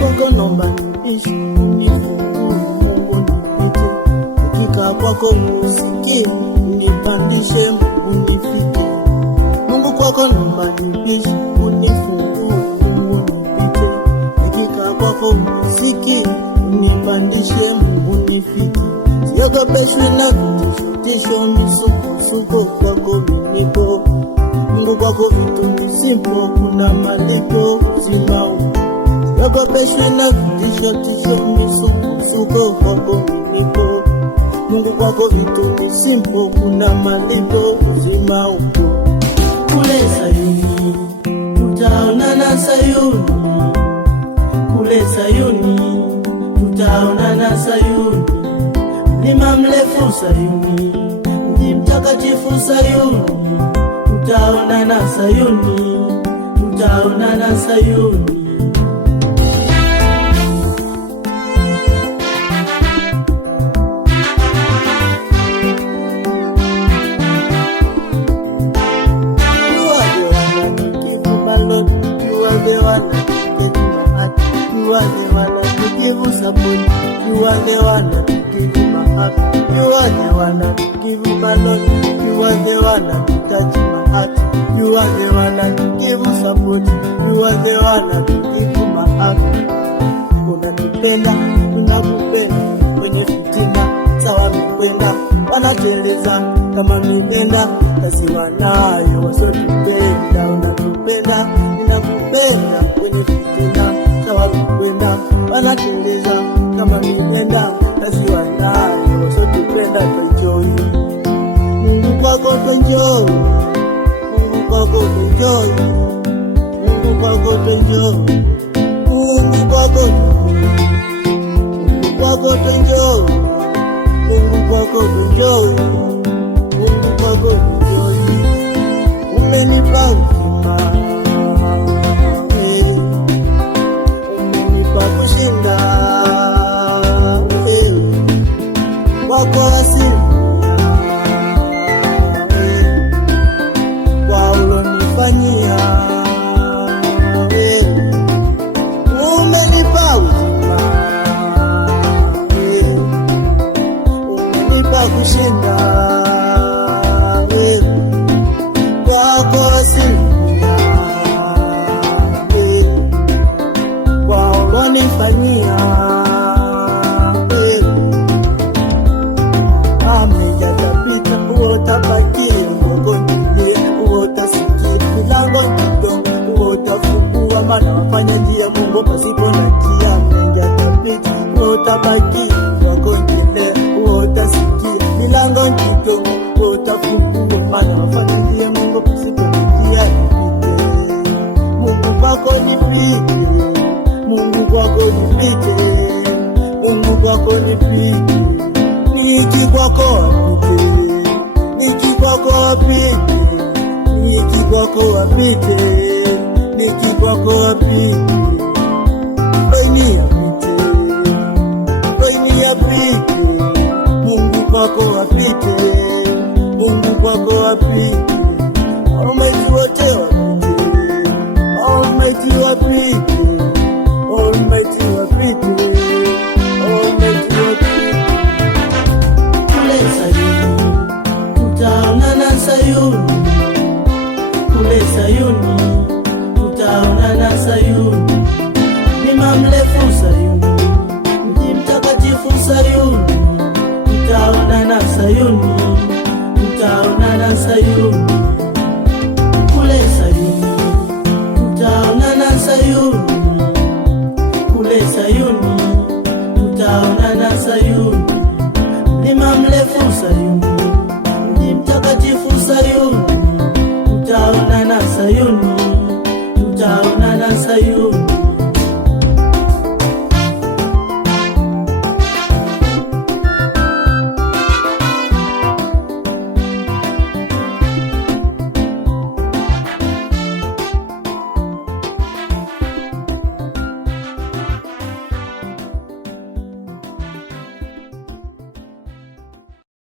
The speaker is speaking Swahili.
kwako naomba niishi, unifungue Mungu nipite, nikikaa kwako usikie, unipandishe Mungu nifike. Mungu kwako naomba niishi, unifungue Mungu nipite, nikikaa kwako usikie, unipandishe Mungu nifike. Siogopeshwi na vitisho, misukosuko kwako nipo. Mungu kwako vitu ni simple, kuna malipo uzima upo. Siogopeshwi na vitisho, misukosuko kwako nipo. Mungu kwako vitu ni simple, kuna malipo uzima upo. Kule Sayuni tutaonana, Sayuni kule Sayuni tutaonana, Sayuni mlima mrefu Sayuni, mji mtakatifu Sayuni, tutaonana Sayuni, tutaonana Sayuni. You are the one to give support. You are the one to give my heart. You are the one to give my love. You are the one to touch my heart. You are the one to give support. You are the one to give my heart. Unanipenda, unakupenda, kwenye fitina sawa mikwenda, wanateleza kama minenda, kasi wanayo wasotupenda. Unakupenda, unakupenda, kwenye fitina sawa mikwenda, wanateleza kama minenda, kasi wanayo wasotupenda. Enjoy Mungu kwako, enjoy Mungu kwako, enjoy Mungu kwako, enjoy Mungu kwako, Mungu kwako, enjoy Mungu kwako, enjoy Mungu kwako, enjoy. Umenipa uzima, umenipa kushinda, kwako asilimia, kwa ulonifanyia. Umenipa uzima, umenipa kushinda, kwako asilimia, kwa ulonifanyia. Amejatapita uotapakie, uogonjilie uotasikia, milango kidogo uotafungua, maana wafanya njia Mungu pasipo na njia. Amejatapita uotapakie, uogonjilie uotasikia, milango kidogo uotafungua, maana wafanya njia Mungu pasipo na njia. Mungu kwako nipite, Mungu kwako nipite, Mungu kwako nipite, niki kwako apite, niki kwako apite, niki kwako apite, niki kwako apite, baini apite, baini apite, Mungu kwako apite, Mungu kwako apite, Almighty wote wapite, Almighty wapite, Almighty wapite, Almighty wapite. Kule Sayuni tutaonana, Sayuni kule Sayuni tutaonana, Sayuni mlima mrefu Sayuni, mji mtakatifu Sayuni, tutaonana Sayuni, tutaonana Sayuni. Kule Sayuni tutaonana, Sayuni kule Sayuni tutaonana, Sayuni mlima mrefu Sayuni, mji mtakatifu Sayuni,